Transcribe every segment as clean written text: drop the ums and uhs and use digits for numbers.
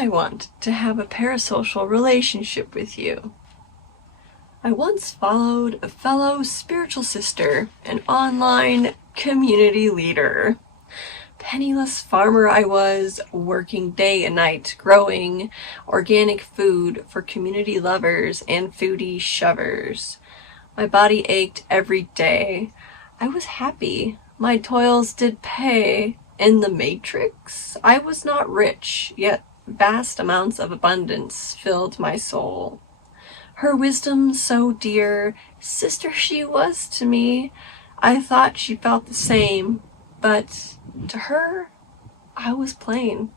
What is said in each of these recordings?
I want to have a parasocial relationship with you. I once followed a fellow spiritual sister, an online community leader. Penniless farmer I was, working day and night, growing organic food for community lovers and foodie shovers. My body ached every day. I was happy. My toils did pay. In the matrix, I was not rich, yet vast amounts of abundance filled my soul. Her wisdom so dear, sister she was to me. I thought she felt the same, but to her, I was plain.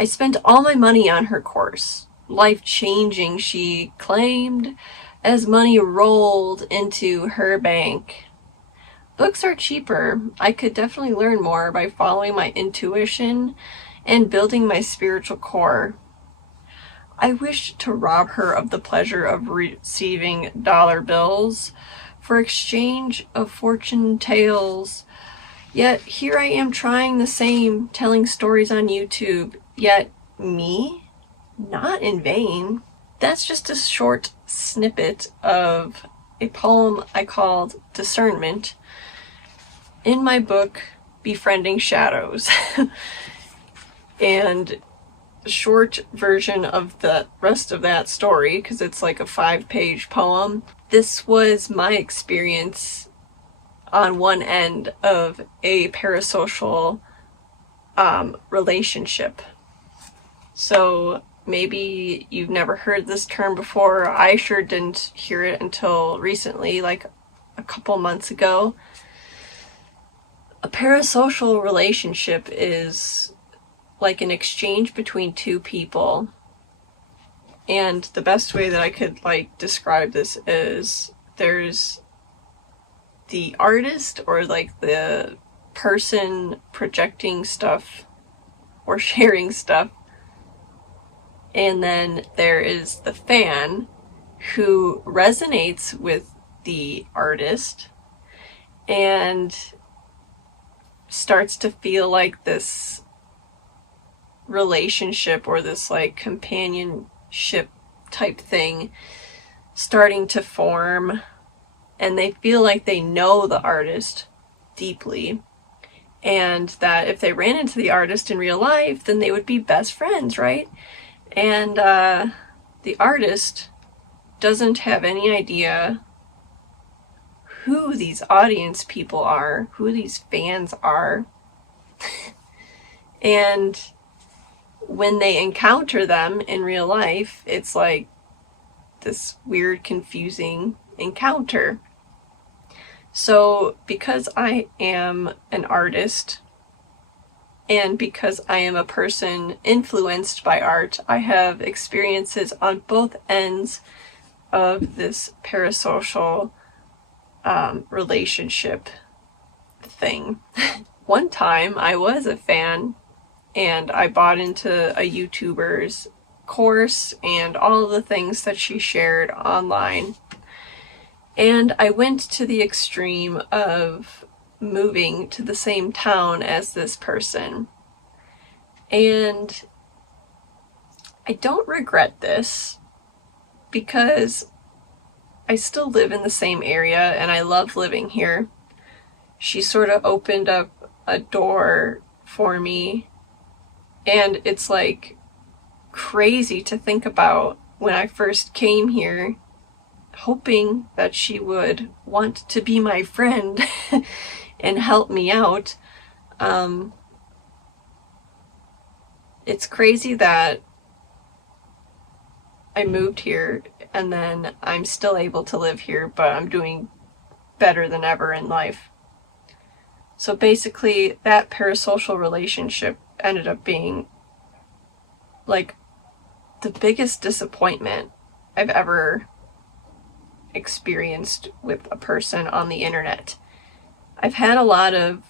I spent all my money on her course, life-changing she claimed, as money rolled into her bank. Books are cheaper. I could definitely learn more by following my intuition and building my spiritual core. I wished to rob her of the pleasure of receiving dollar bills for exchange of fortune tales. Yet here I am trying the same, telling stories on YouTube, yet me? Not in vain. That's just a short snippet of a poem I called Discernment in my book, Befriending Shadows. And a short version of the rest of that story, because it's like a 5-page poem. This was my experience on one end of a parasocial relationship. So maybe you've never heard this term before. I sure didn't hear it until recently, like a couple months ago. A parasocial relationship is like an exchange between two people. And the best way that I could describe this is there's the artist, or like the person projecting stuff or sharing stuff, and then there is the fan who resonates with the artist and starts to feel like this relationship or this companionship type thing starting to form, and they feel like they know the artist deeply, and that if they ran into the artist in real life, then they would be best friends, right? And the artist doesn't have any idea who these audience people are, who these fans are. And when they encounter them in real life, it's like this weird, confusing encounter. So because I am an artist, and because I am a person influenced by art, I have experiences on both ends of this parasocial relationship thing. One time I was a fan, and I bought into a YouTuber's course and all of the things that she shared online. And I went to the extreme of moving to the same town as this person. And I don't regret this, because I still live in the same area and I love living here. She sort of opened up a door for me, and it's crazy to think about when I first came here, hoping that she would want to be my friend and help me out. It's crazy that I moved here and then I'm still able to live here, but I'm doing better than ever in life. So basically, that parasocial relationship ended up being the biggest disappointment I've ever experienced with a person on the internet. I've had a lot of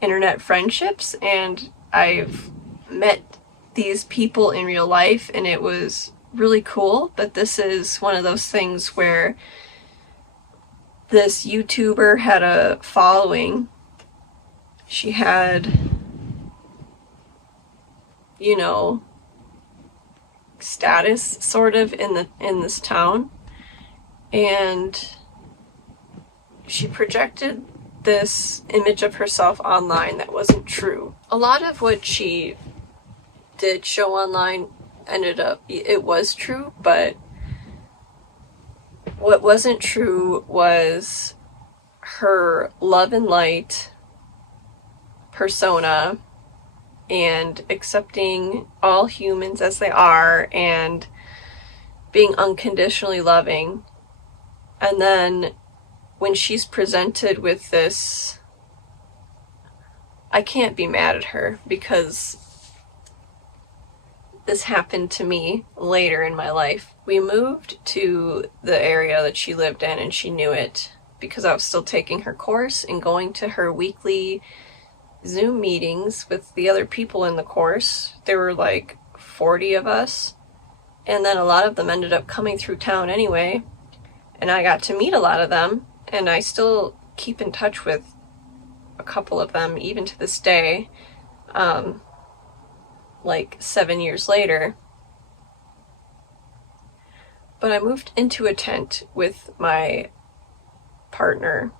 internet friendships, and I've met these people in real life, and it was really cool, but this is one of those things where this YouTuber had a following. She had, you know, status sort of in this town, and she projected this image of herself online that wasn't true. A lot of what she did show online ended up, it was true, but what wasn't true was her love and light persona and accepting all humans as they are and being unconditionally loving. And then when she's presented with this, I can't be mad at her because this happened to me later in my life. We moved to the area that she lived in, and she knew it because I was still taking her course and going to her weekly Zoom meetings with the other people in the course. There were like 40 of us, and then a lot of them ended up coming through town anyway, and I got to meet a lot of them, and I still keep in touch with a couple of them even to this day, like 7 years later. But I moved into a tent with my partner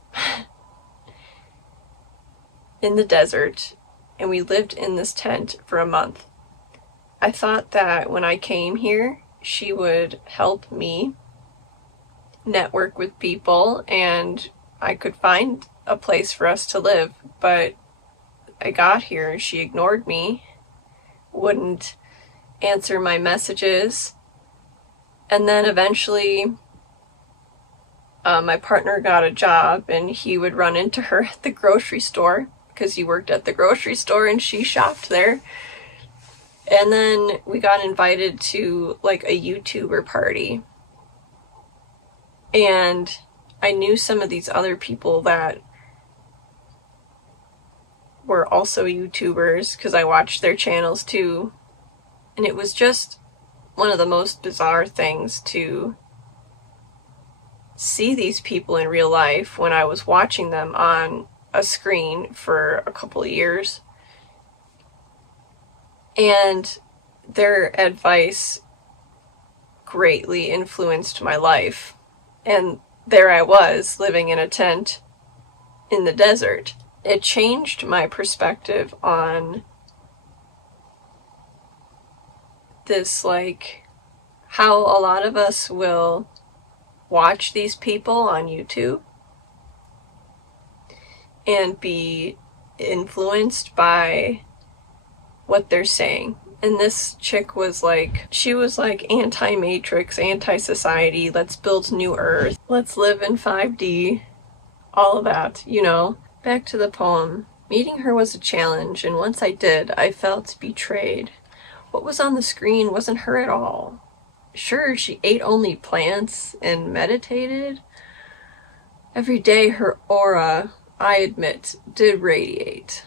in the desert, and we lived in this tent for a month. I thought that when I came here, she would help me network with people and I could find a place for us to live, but I got here and she ignored me, wouldn't answer my messages, and then eventually my partner got a job and he would run into her at the grocery store because he worked at the grocery store and she shopped there. And then we got invited to like a YouTuber party. And I knew some of these other people that were also YouTubers because I watched their channels too. And it was just one of the most bizarre things to see these people in real life when I was watching them on a screen for a couple of years. And their advice greatly influenced my life. And there I was, living in a tent in the desert. It changed my perspective on this, like, how a lot of us will watch these people on YouTube and be influenced by what they're saying. And this chick was like, she was like anti-Matrix, anti-society, let's build new Earth, let's live in 5D, all of that, you know. Back to the poem. Meeting her was a challenge, and once I did, I felt betrayed. What was on the screen wasn't her at all. Sure, she ate only plants and meditated. Every day her aura, I admit, did radiate.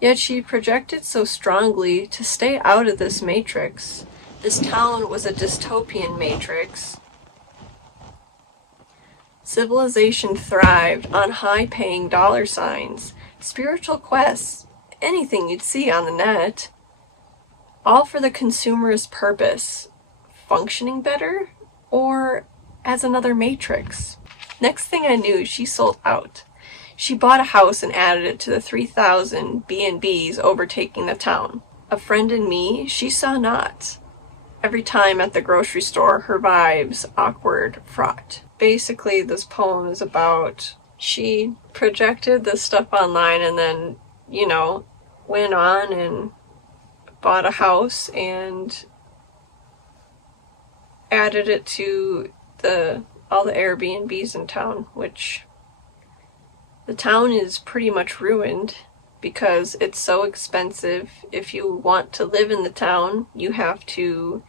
Yet she projected so strongly to stay out of this matrix. This town was a dystopian matrix. Civilization thrived on high-paying dollar signs, spiritual quests, anything you'd see on the net. All for the consumerist purpose, functioning better, or as another matrix. Next thing I knew, she sold out. She bought a house and added it to the 3,000 B&Bs overtaking the town. A friend in me, she saw not. Every time at the grocery store, her vibes awkward, fraught. Basically, this poem is about, she projected this stuff online and then, you know, went on and bought a house and added it to all the Airbnbs in town, which the town is pretty much ruined because it's so expensive. If you want to live in the town, you have to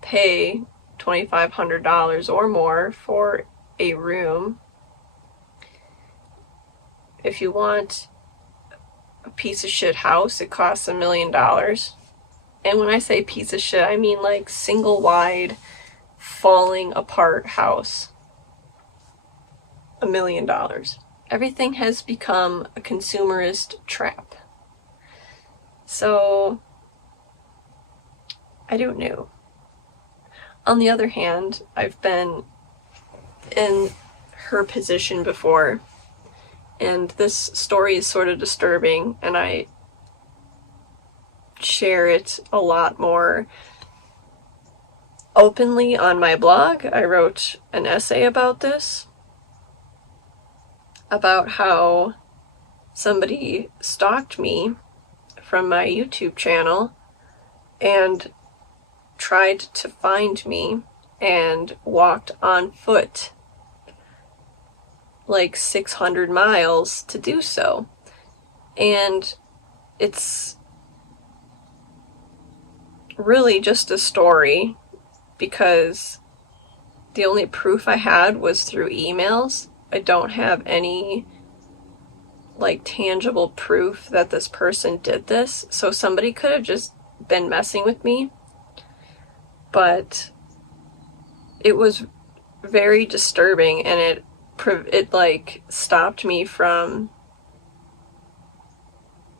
pay $2,500 or more for a room. If you want a piece of shit house, it costs $1 million. And when I say piece of shit, I mean like single wide, falling apart house. $1 million. Everything has become a consumerist trap. So I don't know. On the other hand, I've been in her position before, and this story is sort of disturbing, and I share it a lot more openly on my blog. I wrote an essay about this, about how somebody stalked me from my YouTube channel and tried to find me and walked on foot like 600 miles to do so. And it's really just a story because the only proof I had was through emails. I don't have any like tangible proof that this person did this. So somebody could have just been messing with me. But it was very disturbing, and it like stopped me from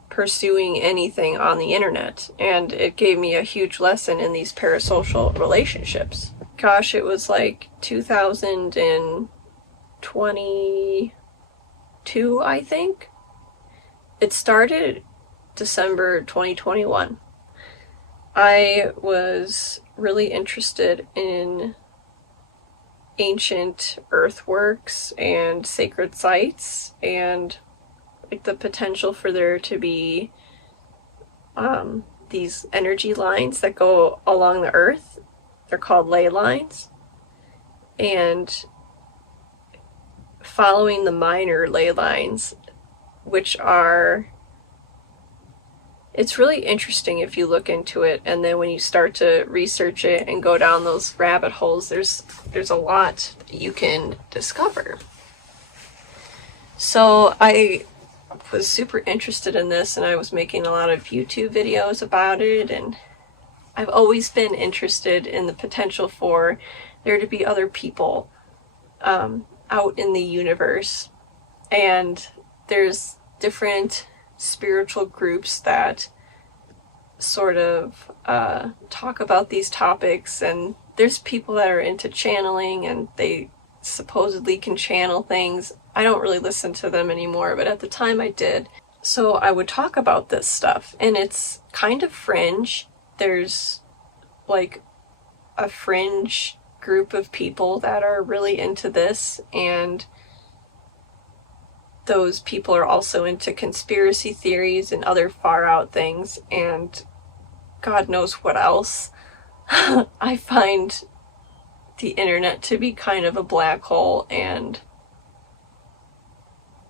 pursuing anything on the internet, and it gave me a huge lesson in these parasocial relationships. Gosh, it was like 2022, I think. It started December 2021. I was really interested in ancient earthworks and sacred sites, and like the potential for there to be these energy lines that go along the earth. They're called ley lines. And following the minor ley lines, which are, it's really interesting if you look into it, and then when you start to research it and go down those rabbit holes, there's a lot that you can discover. So I was super interested in this, and I was making a lot of YouTube videos about it, and I've always been interested in the potential for there to be other people out in the universe. And there's different spiritual groups that sort of talk about these topics, and there's people that are into channeling, and they supposedly can channel things. I don't really listen to them anymore, but at the time I did. So I would talk about this stuff, and it's kind of fringe. There's like a fringe group of people that are really into this, and those people are also into conspiracy theories and other far out things, and God knows what else. I find the internet to be kind of a black hole, and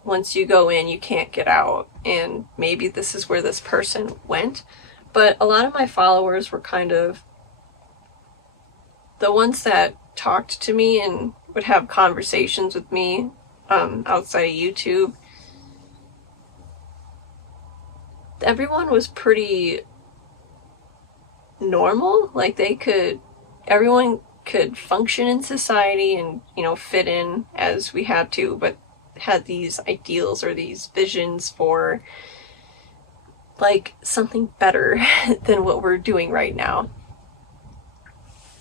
once you go in, you can't get out. And maybe this is where this person went. But a lot of my followers were kind of the ones that talked to me and would have conversations with me outside of YouTube. Everyone was pretty normal. Like everyone could function in society and, fit in as we had to, but had these ideals or these visions for like something better than what we're doing right now.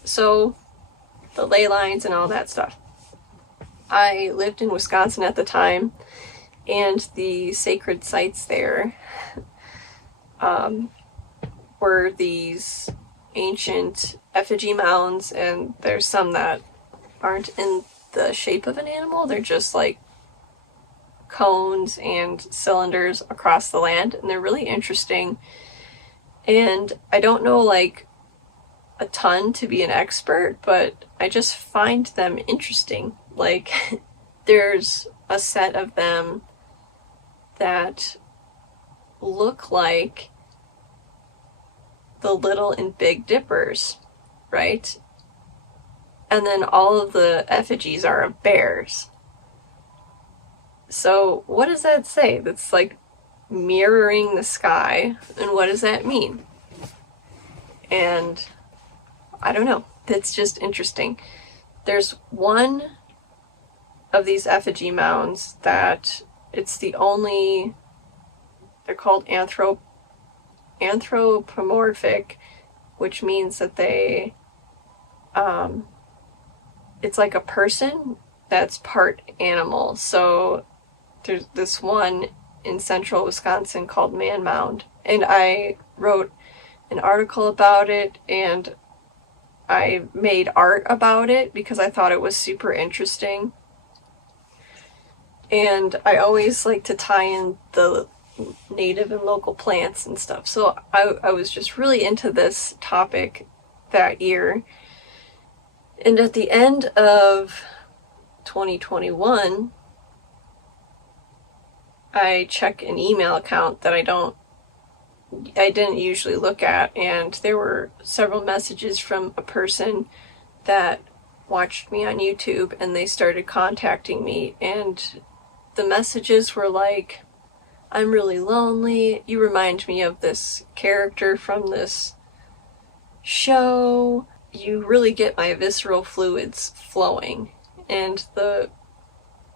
So the ley lines and all that stuff. I lived in Wisconsin at the time, and the sacred sites there were these ancient effigy mounds, and there's some that aren't in the shape of an animal. They're just like cones and cylinders across the land, and they're really interesting. And I don't know like a ton to be an expert, but I just find them interesting. Like there's a set of them that look like the Little and Big Dippers, right? And then all of the effigies are of bears. So what does that say? That's like mirroring the sky, and what does that mean? And I don't know. That's just interesting. There's one of these effigy mounds that it's the only, they're called anthropomorphic which means that they, it's like a person that's part animal. So there's this one in central Wisconsin called Man Mound, and I wrote an article about it, and I made art about it because I thought it was super interesting. And I always like to tie in the native and local plants and stuff. So I was just really into this topic that year. And at the end of 2021, I check an email account that I didn't usually look at, and there were several messages from a person that watched me on YouTube, and they started contacting me, and the messages were like, I'm really lonely, you remind me of this character from this show, you really get my visceral fluids flowing. And the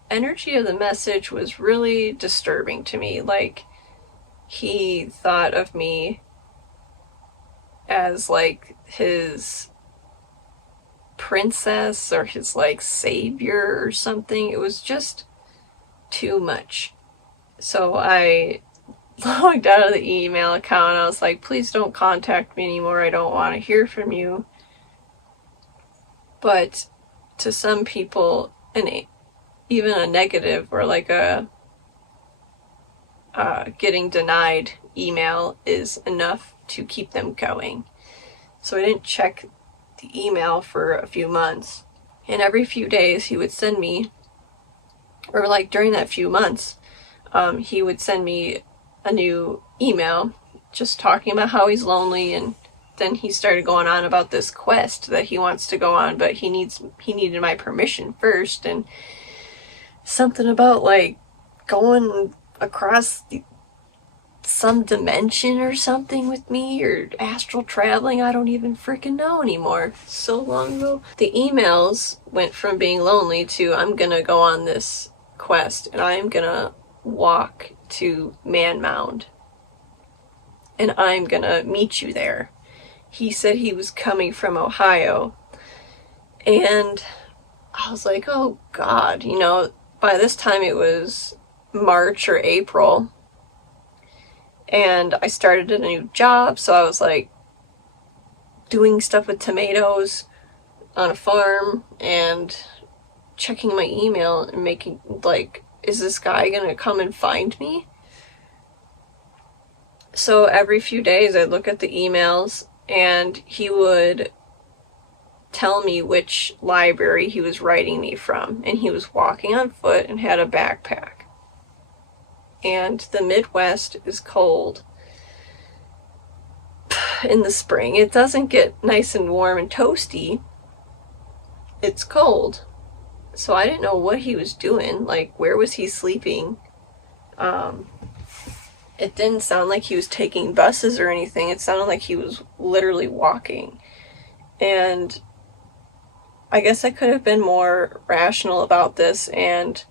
energy of the message was really disturbing to me. Like, he thought of me as like his princess or his like savior or something. It was just too much. So I logged out of the email account. I was like, please don't contact me anymore. I don't want to hear from you. But to some people, even a negative or like a getting denied email is enough to keep them going. So I didn't check the email for a few months. And every few days he would send me, or like during that few months, he would send me a new email just talking about how he's lonely, and then he started going on about this quest that he wants to go on, but he needed my permission first, and something about like going across some dimension or something with me, or astral traveling. I don't even freaking know anymore. So long ago. The emails went from being lonely to I'm gonna go on this quest and I'm gonna walk to Man Mound and I'm gonna meet you there. He said he was coming from Ohio, and I was like, oh God, by this time it was March or April, and I started a new job, so I was like doing stuff with tomatoes on a farm and checking my email and making like, is this guy gonna come and find me? So every few days I'd look at the emails and he would tell me which library he was writing me from, and he was walking on foot and had a backpack. And the Midwest is cold in the spring. It doesn't get nice and warm and toasty. It's cold. So I didn't know what he was doing. Like, where was he sleeping? It didn't sound like he was taking buses or anything. It sounded like he was literally walking. And I guess I could have been more rational about this and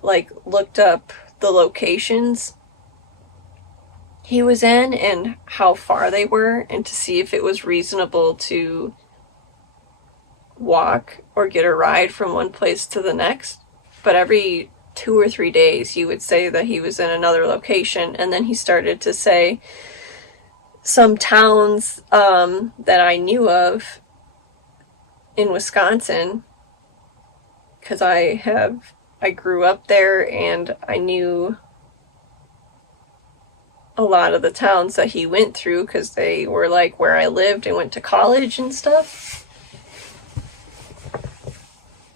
like looked up the locations he was in and how far they were, and to see if it was reasonable to walk or get a ride from one place to the next. But every 2 or 3 days he would say that he was in another location, and then he started to say some towns that I knew of in Wisconsin, because I grew up there and I knew a lot of the towns that he went through because they were like where I lived and went to college and stuff.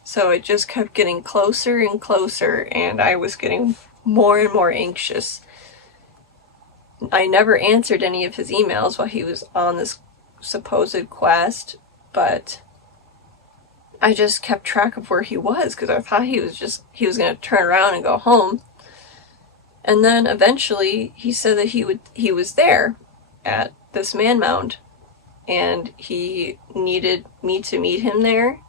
So it just kept getting closer and closer, and I was getting more and more anxious. I never answered any of his emails while he was on this supposed quest, but I just kept track of where he was because I thought he was going to turn around and go home. And then eventually he said that he was there at this Man Mound, and he needed me to meet him there.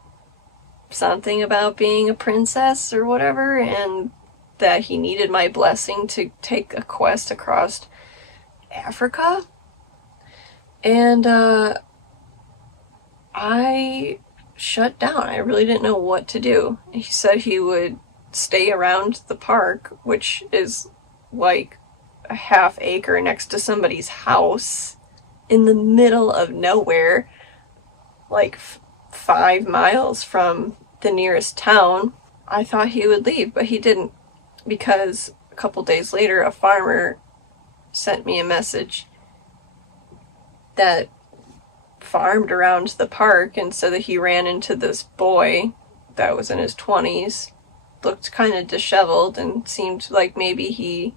Something about being a princess or whatever, and that he needed my blessing to take a quest across Africa. And I shut down. I really didn't know what to do. He said he would stay around the park, which is like a half acre next to somebody's house in the middle of nowhere, like 5 miles from the nearest town. I thought he would leave, but he didn't, because a couple days later a farmer sent me a message that farmed around the park, and so that he ran into this boy that was in his 20s, looked kind of disheveled, and seemed like maybe he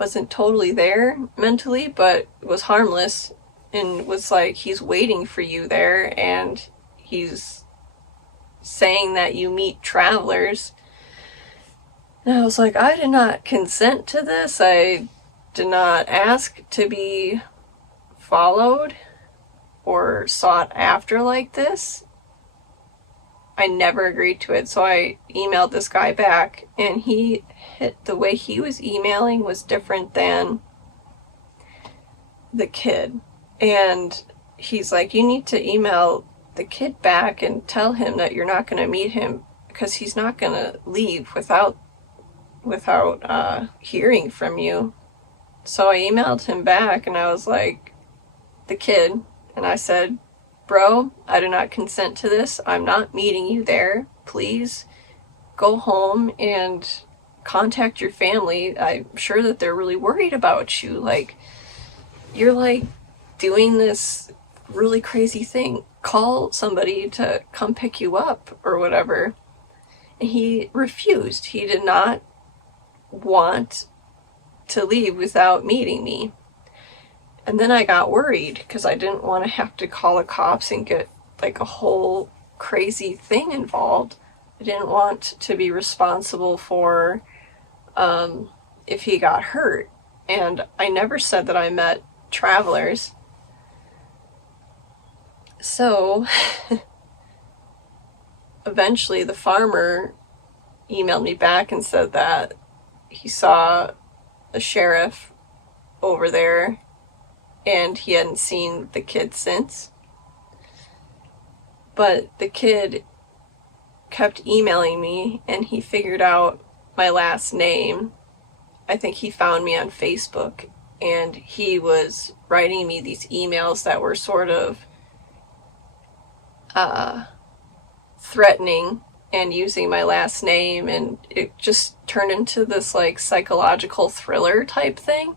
wasn't totally there mentally, but was harmless, and was like, he's waiting for you there, and he's saying that you meet travelers. And I was like, I did not consent to this. I did not ask to be followed or sought after like this. I never agreed to it. So I emailed this guy back, and the way he was emailing was different than the kid. And he's like, you need to email the kid back and tell him that you're not going to meet him, because he's not going to leave without hearing from you. So I emailed him back, and I was like, the kid, and I said, bro, I do not consent to this. I'm not meeting you there. Please go home and contact your family. I'm sure that they're really worried about you. Like, you're like doing this really crazy thing. Call somebody to come pick you up or whatever. And he refused. He did not want to leave without meeting me. And then I got worried, because I didn't want to have to call the cops and get like a whole crazy thing involved. I didn't want to be responsible for if he got hurt. And I never said that I met travelers. So eventually the farmer emailed me back and said that he saw the sheriff over there, and he hadn't seen the kid since. But the kid kept emailing me, and he figured out my last name. I think he found me on Facebook, and he was writing me these emails that were sort of threatening and using my last name, and it just turned into this like psychological thriller type thing.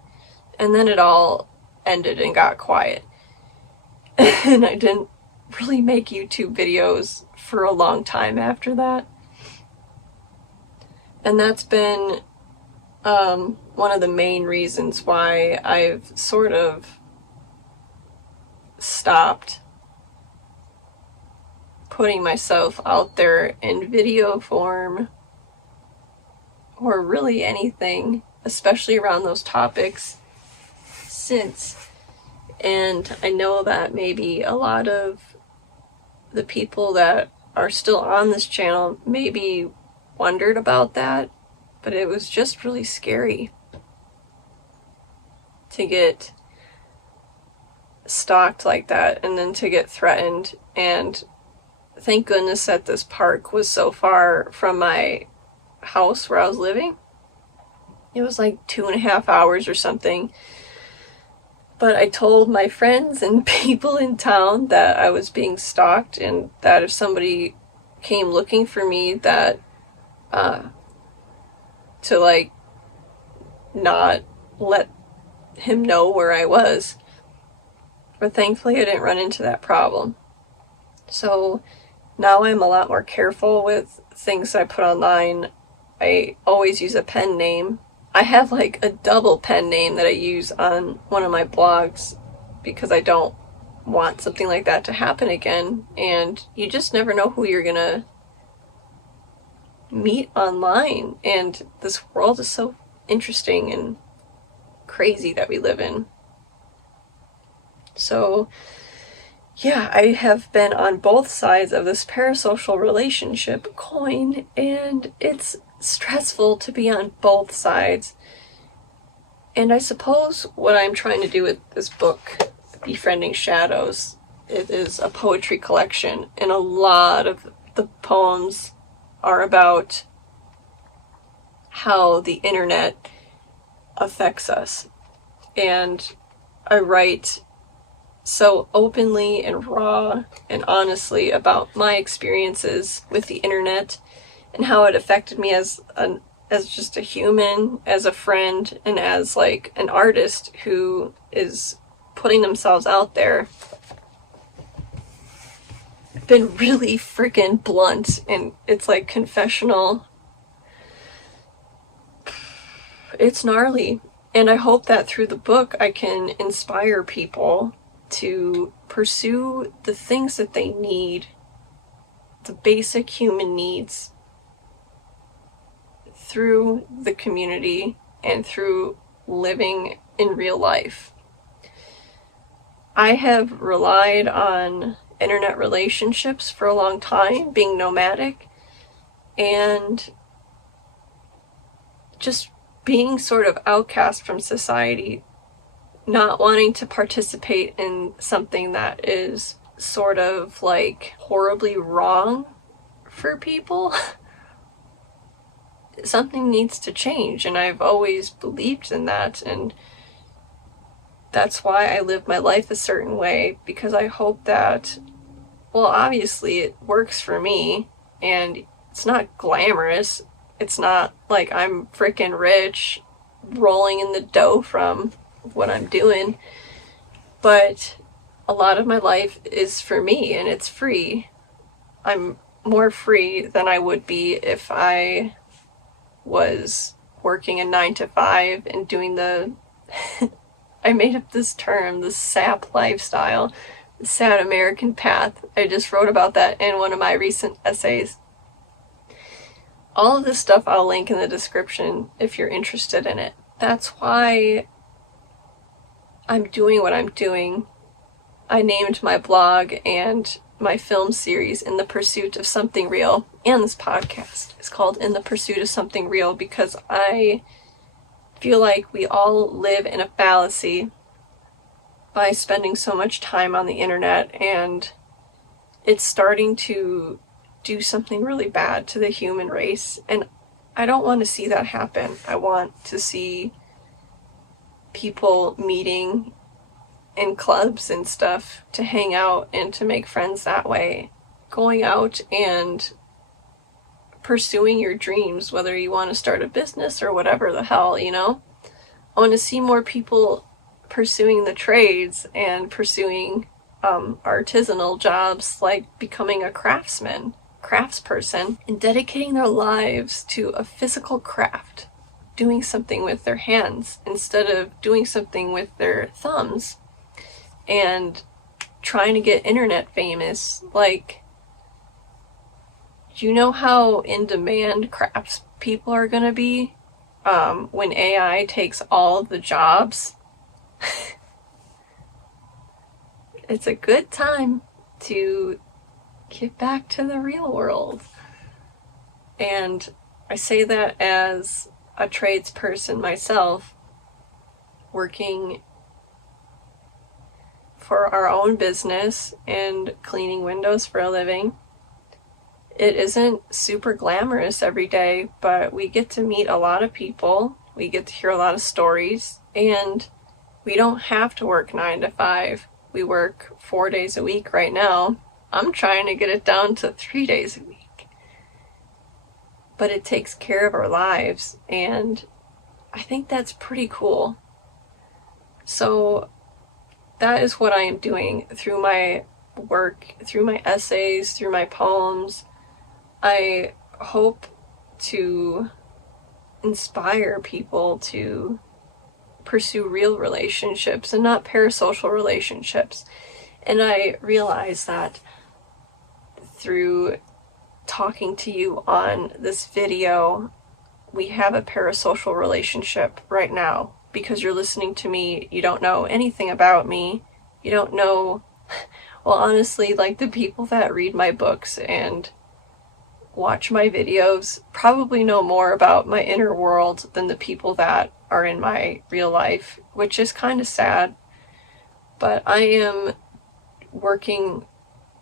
And then it all ended and got quiet. And I didn't really make YouTube videos for a long time after that. And that's been one of the main reasons why I've sort of stopped putting myself out there in video form, or really anything, especially around those topics, since. And I know that maybe a lot of the people that are still on this channel maybe wondered about that, but it was just really scary to get stalked like that, and then to get threatened. And thank goodness that this park was so far from my house where I was living. It was like 2.5 hours or something. But I told my friends and people in town that I was being stalked, and that if somebody came looking for me, that to like not let him know where I was. But thankfully I didn't run into that problem. So now I'm a lot more careful with things I put online. I always use a pen name. I have like a double pen name that I use on one of my blogs, because I don't want something like that to happen again. And you just never know who you're gonna meet online. And this world is so interesting and crazy that we live in. So yeah, I have been on both sides of this parasocial relationship coin, and it's stressful to be on both sides. And I suppose what I'm trying to do with this book Befriending Shadows. It is a poetry collection, and a lot of the poems are about how the internet affects us. And I write so openly and raw and honestly about my experiences with the internet and how it affected me as just a human, as a friend, and as like an artist who is putting themselves out there. I've been really freaking blunt, and it's like confessional. It's gnarly. And I hope that through the book I can inspire people to pursue the things that they need, the basic human needs, through the community and through living in real life. I have relied on internet relationships for a long time, being nomadic, and just being sort of outcast from society, not wanting to participate in something that is sort of like horribly wrong for people. Something needs to change, and I've always believed in that, and that's why I live my life a certain way, because I hope that, well, obviously it works for me, and it's not glamorous. It's not like I'm freaking rich, rolling in the dough from what I'm doing, but a lot of my life is for me, and it's free. I'm more free than I would be if I was working a 9-to-5 and doing the I made up this term, the SAP lifestyle, the sad American path. I just wrote about that in one of my recent essays. All of this stuff I'll link in the description if you're interested in it. That's why I'm doing what I'm doing. I named my blog and my film series In the Pursuit of Something Real, and this podcast is called In the Pursuit of Something Real because I feel like we all live in a fallacy by spending so much time on the internet, and it's starting to do something really bad to the human race, and I don't want to see that happen. I want to see people meeting in clubs and stuff to hang out and to make friends that way. Going out and pursuing your dreams, whether you want to start a business or whatever the hell, you know? I want to see more people pursuing the trades and pursuing artisanal jobs like becoming a craftsperson, and dedicating their lives to a physical craft, doing something with their hands instead of doing something with their thumbs and trying to get internet famous. Like, do you know how in demand crafts people are gonna be when AI takes all of the jobs? It's a good time to get back to the real world. And I say that as a tradesperson myself, working for our own business and cleaning windows for a living. It isn't super glamorous every day, but we get to meet a lot of people, we get to hear a lot of stories, and we don't have to work 9-to-5. We work 4 days a week right now. I'm trying to get it down to 3 days a week. But it takes care of our lives, and I think that's pretty cool. So that is what I am doing through my work, through my essays, through my poems. I hope to inspire people to pursue real relationships and not parasocial relationships. And I realize that through talking to you on this video, we have a parasocial relationship right now. Because you're listening to me, you don't know anything about me. You don't know, well, honestly, like the people that read my books and watch my videos probably know more about my inner world than the people that are in my real life, which is kind of sad. but I am working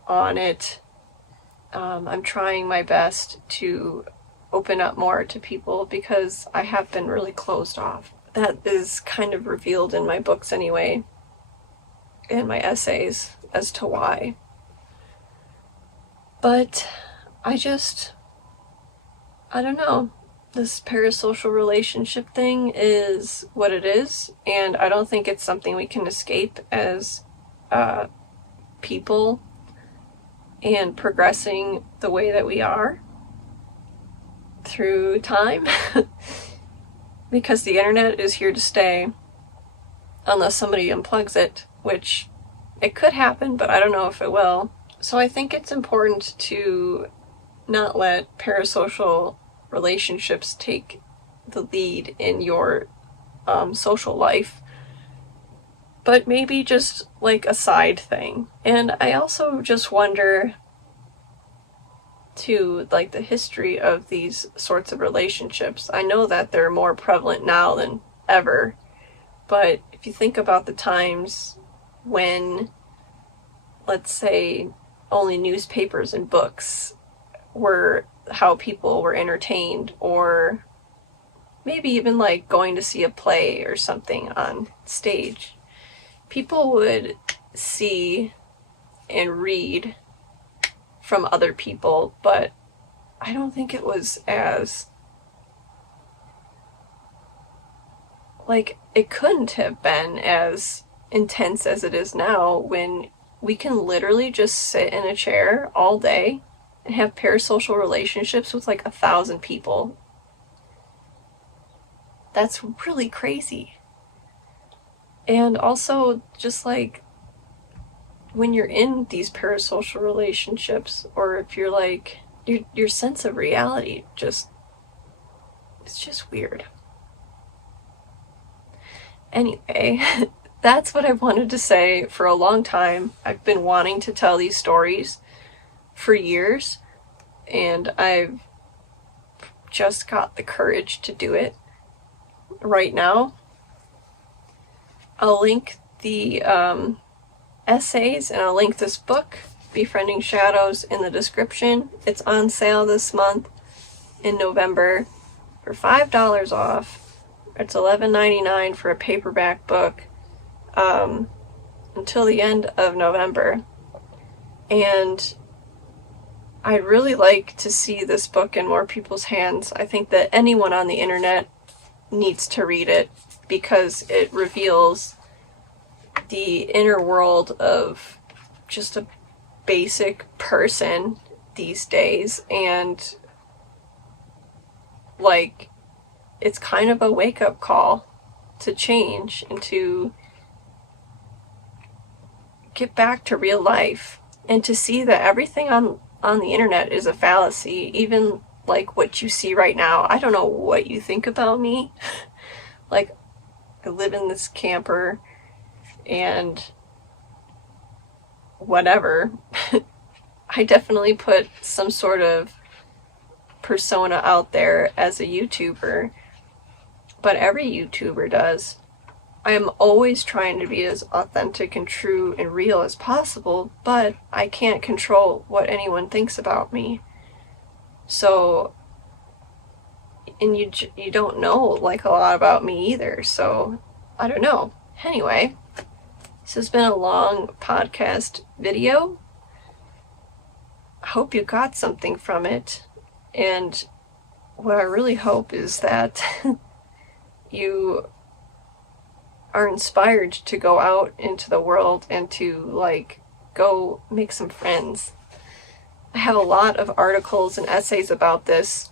on it. I'm trying my best to open up more to people because I have been really closed off. That is kind of revealed in my books anyway, and my essays as to why. But I don't know. This parasocial relationship thing is what it is, and I don't think it's something we can escape as people and progressing the way that we are through time. Because the internet is here to stay unless somebody unplugs it, which it could happen, but I don't know if it will. So I think it's important to not let parasocial relationships take the lead in your social life, but maybe just like a side thing. And I also just wonder too, like, the history of these sorts of relationships. I know that they're more prevalent now than ever, but if you think about the times when, let's say, only newspapers and books were how people were entertained, or maybe even like going to see a play or something on stage, people would see and read from other people, but I don't think it was as, like, it couldn't have been as intense as it is now, when we can literally just sit in a chair all day and have parasocial relationships with like 1,000 people. That's really crazy. And also, just like, when you're in these parasocial relationships, or if you're like, your sense of reality it's just weird. Anyway, that's what I've wanted to say for a long time. I've been wanting to tell these stories for years, and I've just got the courage to do it right now. I'll link the essays, and I'll link this book, Befriending Shadows, in the description. It's on sale this month in November for $5 off. It's $11.99 for a paperback book until the end of November. And I'd really like to see this book in more people's hands. I think that anyone on the internet needs to read it, because it reveals the inner world of just a basic person these days, and like, it's kind of a wake-up call to change and to get back to real life, and to see that everything on the internet is a fallacy. Even like what you see right now, I don't know what you think about me. Like, I live in this camper and whatever. I definitely put some sort of persona out there as a YouTuber, but every YouTuber does. I am always trying to be as authentic and true and real as possible, but I can't control what anyone thinks about me. So, and you don't know like a lot about me either, so I don't know. Anyway, this has been a long podcast video. I hope you got something from it, and what I really hope is that you are inspired to go out into the world and to like go make some friends. I have a lot of articles and essays about this,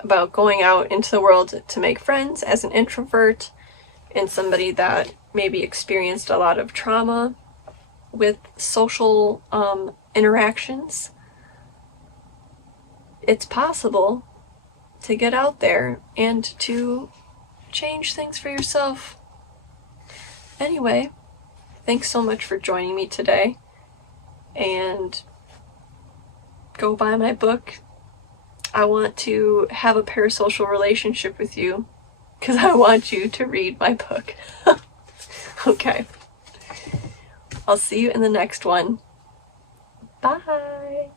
about going out into the world to make friends as an introvert and somebody that maybe experienced a lot of trauma with social interactions. It's possible to get out there and to change things for yourself. Anyway, thanks so much for joining me today, and go buy my book. I want to have a parasocial relationship with you because I want you to read my book. Okay. I'll see you in the next one. Bye!